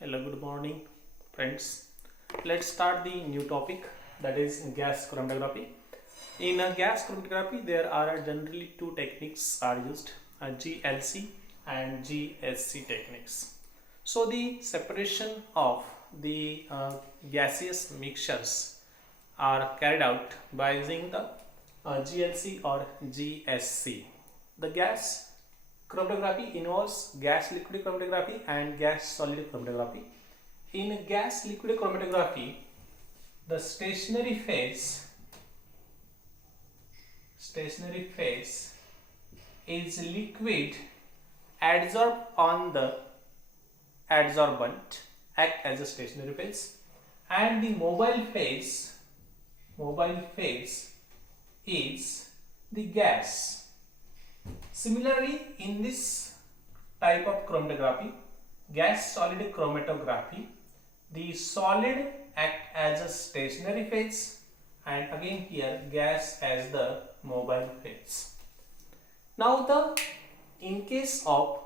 Hello, good morning, friends. Let's start the new topic, that is gas chromatography. In gas chromatography, there are generally two techniques are used, GLC and GSC techniques. So the separation of the gaseous mixtures are carried out by using the GLC or GSC. The gas chromatography involves gas liquid chromatography and gas solid chromatography. In gas liquid chromatography, the stationary phase is liquid adsorbed on the adsorbent, act as a stationary phase, and the mobile phase is the gas. Similarly, in this type of chromatography, gas solid chromatography, the solid act as a stationary phase and again here gas as the mobile phase. Now in case of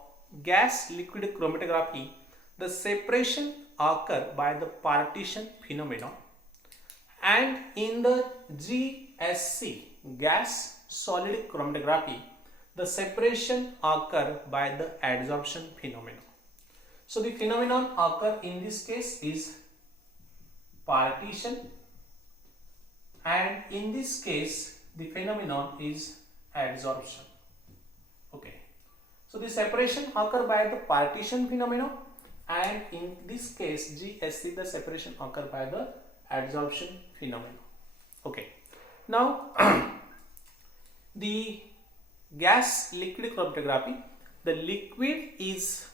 gas liquid chromatography, the separation occur by the partition phenomenon, and in the GSC gas solid chromatography, the separation occur by the adsorption phenomenon. So the phenomenon occur in this case is partition, and in this case the phenomenon is adsorption. Okay. So the separation occur by the partition phenomenon, and in this case GSC the separation occur by the adsorption phenomenon. Okay. Now the gas liquid chromatography, the liquid is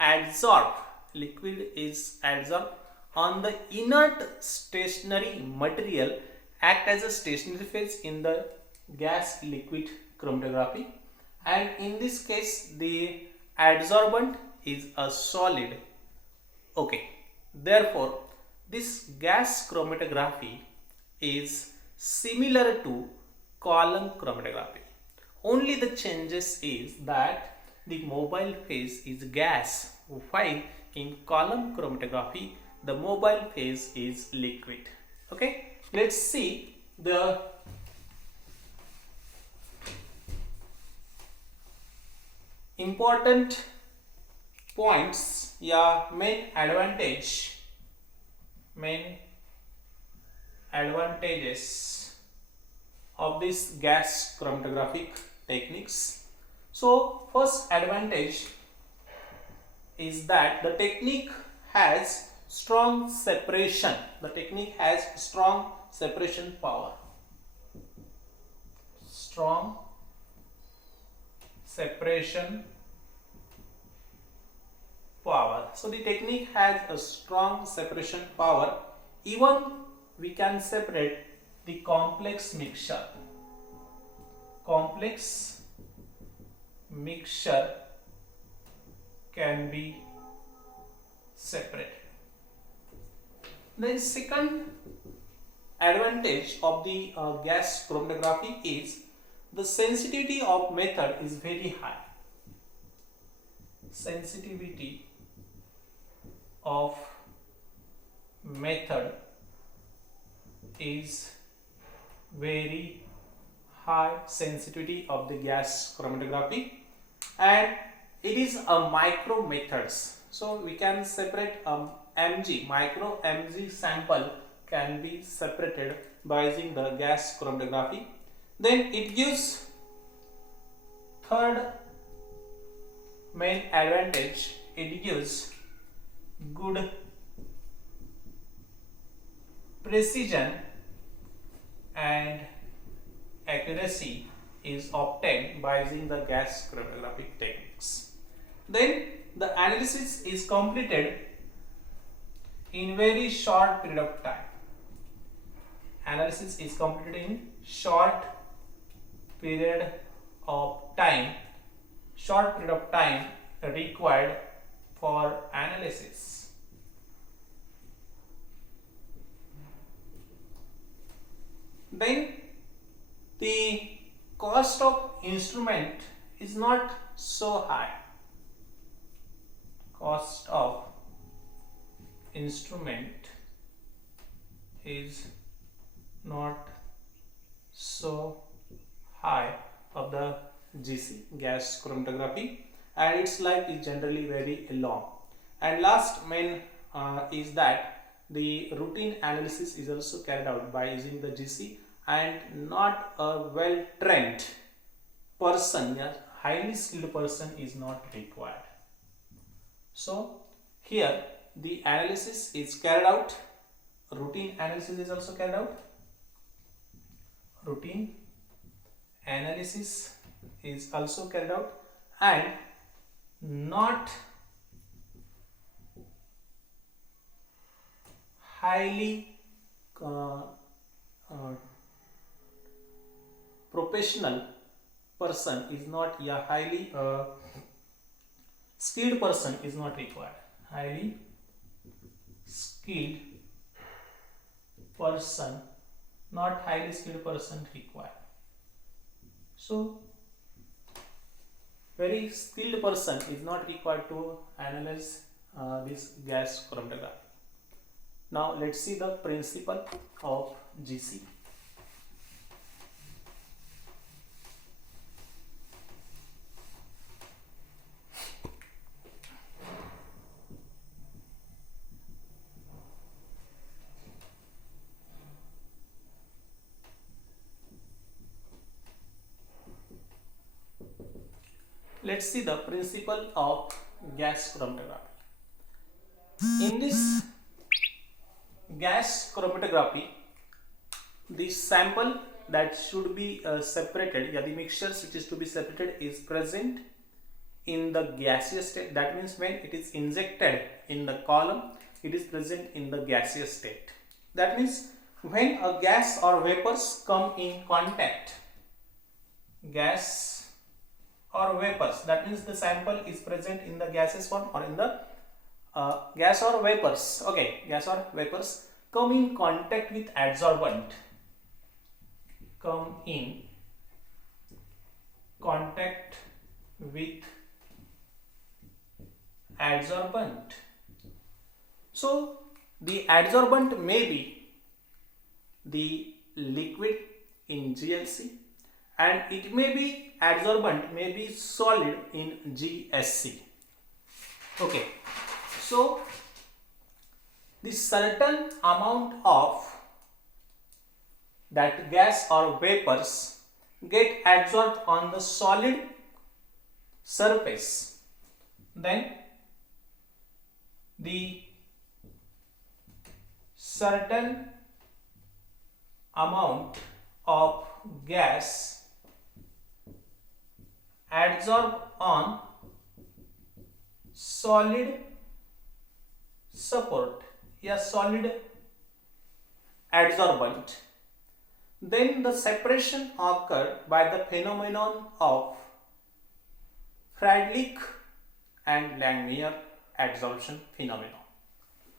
adsorbed on the inert stationary material, act as a stationary phase in the gas liquid chromatography, and in this case the adsorbent is a solid. Okay, therefore this gas chromatography is similar to column chromatography. Only the changes is that the mobile phase is gas, while in column chromatography the mobile phase is liquid. Okay, let's see the important points, main advantages of this gas chromatographic techniques. So first advantage is that the technique has strong separation. The technique has strong separation power. Strong separation power. So the technique has a strong separation power. Even we can separate the complex mixture. Complex mixture can be separated. The second advantage of the gas chromatography is the sensitivity of method is very high. Sensitivity of method is very high, sensitivity of the gas chromatography, and it is a micro methods. So we can separate micro mg sample can be separated by using the gas chromatography. Then it gives third main advantage, it gives good precision and accuracy is obtained by using the gas chromatographic techniques. Then the analysis is completed in very short period of time. Analysis is completed in short period of time. Short period of time required for analysis. Then the cost of instrument is not so high. Cost of instrument is not so high of the GC, gas chromatography, and its life is generally very long. And last main is that the routine analysis is also carried out by using the GC, and not a well trained person, a highly skilled person is not required. So here the analysis is carried out, routine analysis is also carried out, routine analysis is also carried out, and not highly professional person is not, yeah, highly skilled person is not required. Highly skilled person, not highly skilled person required. So very skilled person is not required to analyze this gas chromatography. Now let's see the principle of GC. Let's see the principle of gas chromatography. In this gas chromatography, the sample that should be separated, the mixtures which is to be separated is present in the gaseous state. That means when it is injected in the column, it is present in the gaseous state. That means when a gas or vapors come in contact, gas or vapors, that means the sample is present in the gaseous form or in the gas or vapors. Okay, gas or vapors come in contact with adsorbent, come in contact with adsorbent. So the adsorbent may be the liquid in GLC, and it may be adsorbent may be solid in GSC. Okay, so the certain amount of that gas or vapors get adsorbed on the solid surface, then the certain amount of gas adsorbed on solid support, solid adsorbent, then the separation occurred by the phenomenon of Fredlich and Langmuir adsorption phenomenon.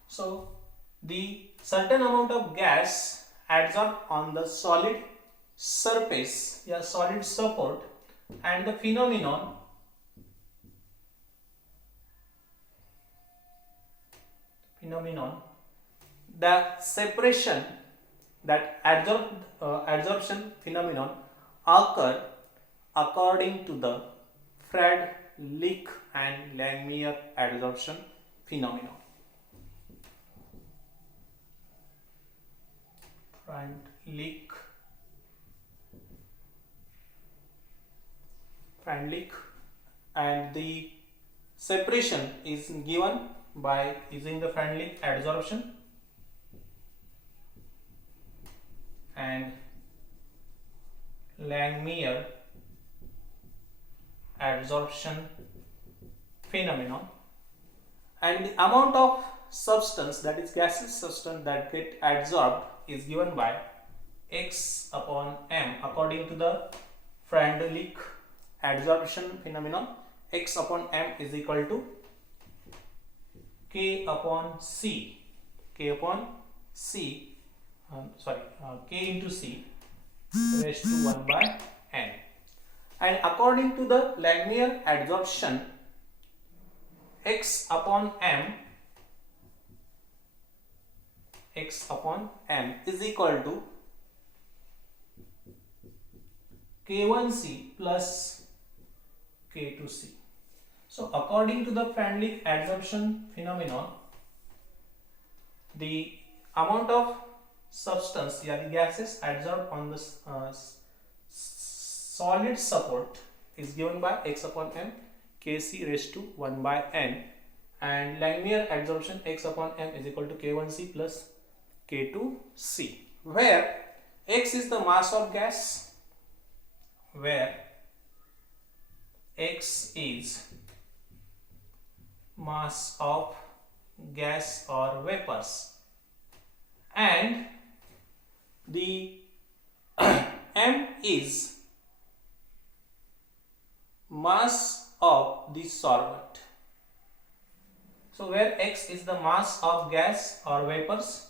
So the certain amount of gas adsorbed on the solid surface, solid support, and the phenomenon the separation, that adsorption phenomenon occur according to the Fredlich and Langmuir adsorption phenomenon. Fredlich, and the separation is given by using the Fredlich adsorption and Langmuir adsorption phenomenon, and the amount of substance, that is gaseous substance, that get adsorbed is given by x upon m according to the Fredlich adsorption phenomenon. X upon m is equal to k upon c, k into c raised to 1 by n. And according to the Langmuir adsorption, x upon m x upon m is equal to K1C plus K2C. So according to the Freundlich adsorption phenomenon, the amount of substance, the gases adsorbed on the solid support is given by x upon m Kc raised to 1 by n, and Langmuir adsorption x upon m is equal to K1C plus K2C, where x is the mass of gas, where x is mass of gas or vapors, and the m is mass of the solvent. So where x is the mass of gas or vapors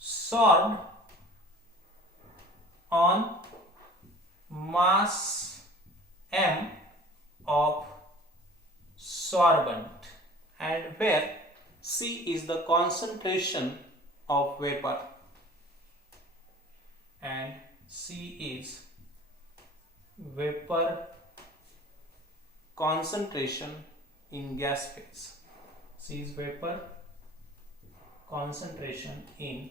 sorbed on mass m of sorbent, and where C is the concentration of vapor and C is vapor concentration in gas phase. C is vapor concentration in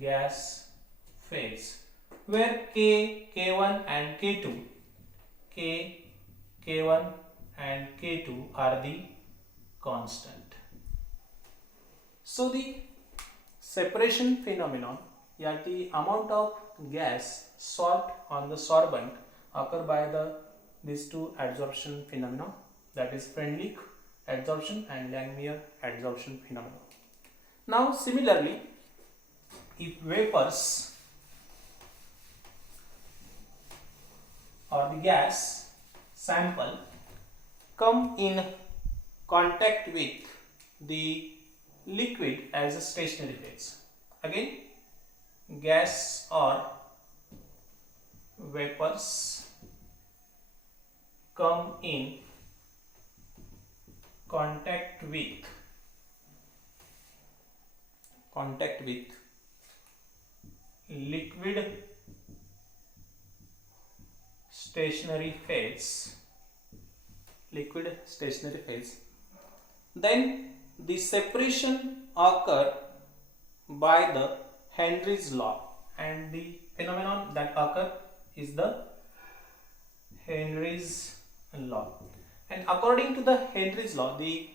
gas phase, where K, K1 and K2, K, K1 and K2 are the constant. So the separation phenomenon, the amount of gas sorbed on the sorbent occur by these two adsorption phenomena, that is Freundlich adsorption and Langmuir adsorption phenomenon. Now similarly, if vapors or the gas sample come in contact with the liquid as a stationary phase, again gas or vapors come in contact with liquid stationary phase, then the separation occur by the Henry's law, and the phenomenon that occur is the Henry's law. And according to the Henry's law, the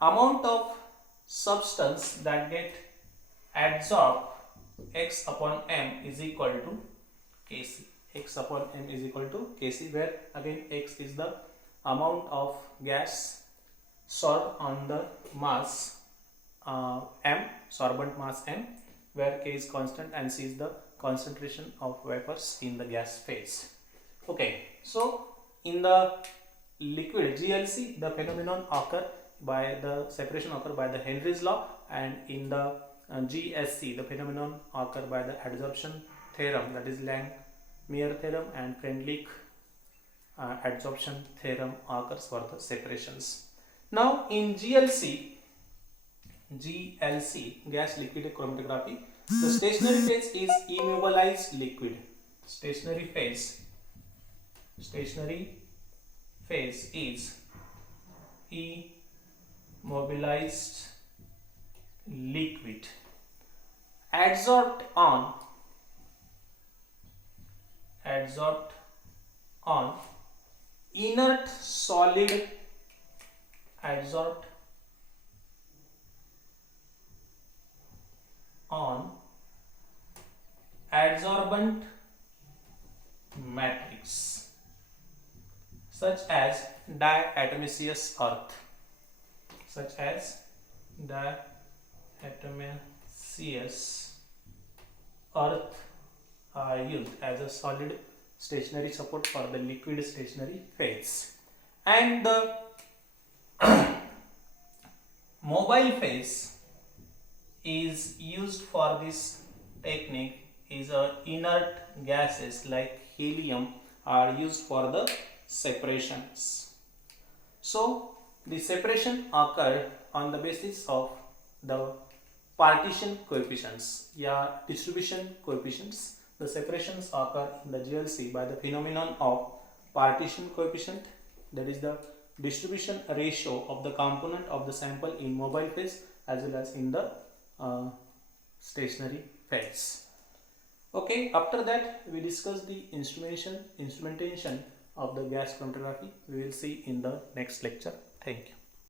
amount of substance that get adsorbed x upon m is equal to Kc. X upon m is equal to Kc, where again x is the amount of gas sorbed on the mass m, sorbent mass m, where K is constant and C is the concentration of vapors in the gas phase. Okay, so in the liquid GLC, the phenomenon occur by the separation occur by the Henry's law, and in the GSC, the phenomenon occur by the adsorption theorem, that is Langmuir theorem, and Freundlich adsorption theorem occurs for the separations. Now in GLC, gas liquid chromatography, the stationary phase is immobilized liquid. Stationary phase is immobilized liquid adsorbed on inert solid, adsorbed on adsorbent matrix such as diatomaceous earth, are used as a solid stationary support for the liquid stationary phase, and the mobile phase is used for this technique is inert gases like helium are used for the separations. So the separation occurred on the basis of the partition coefficients, distribution coefficients. The separations occur in the GLC by the phenomenon of partition coefficient, that is the distribution ratio of the component of the sample in mobile phase as well as in the stationary phase. Okay, after that we discuss the instrumentation of the gas chromatography. We will see in the next lecture. Thank you.